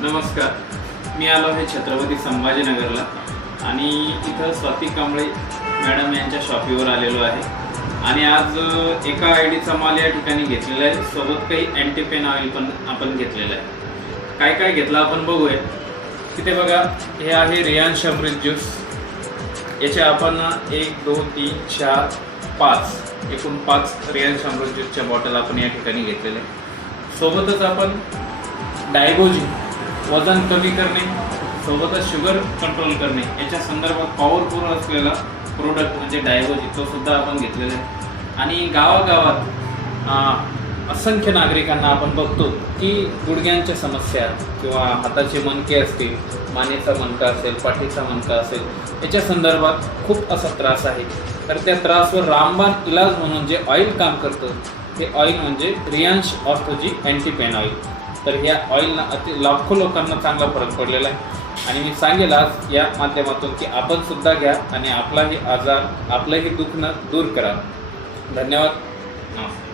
नमस्कार, मी आलो आहे छत्रपती संभाजीनगरला आणि इथं स्वाती कांबळे मॅडम यांच्या शॉपीवर आलेलो आहे आणि आज एका आयडीचा माल या ठिकाणी घेतलेला आहे. सोबत काही अँटी पेन ऑइल पण आपण घेतलेलं आहे. काय काय घेतलं आपण बघूया. तिथे बघा, हे आहे रियांश अमृत ज्यूस. याचे आपण 1 2 3 4 5 एकूण 5 रियांश अमृत ज्यूसच्या बॉटल आपण या ठिकाणी घेतलेले. सोबतच आपण डायगोजी वजन कमी करणे सोबतच शुगर कंट्रोल करणे याच्या संदर्भात पॉवरफुल असलेला प्रोडक्ट म्हणजे डायगोजी, तो सुद्धा आपण घेतलेला आहे. आणि गावागावात असंख्य नागरिकांना आपण बघतो की गुडघ्यांच्या समस्या किंवा हाताचे मणके असतील, मानेचा मणका असेल, पाठीचा मणका असेल, याच्या संदर्भात खूप असा त्रास आहे. तर त्या त्रासवर रामबाण इलाज म्हणून जे ऑइल काम करतं ते ऑइल म्हणजे रियांश ऑर्थोजी अँटी पेन ऑइल. तर ह्या ऑइलला लाखो लोकांना चांगला फरक पडलेला आहे आणि मी सांगेल आज या माध्यमातून की आपण सुद्धा घ्या आणि आपलाही आजार, आपलंही दुखणं दूर करा. धन्यवाद. नमस्कार.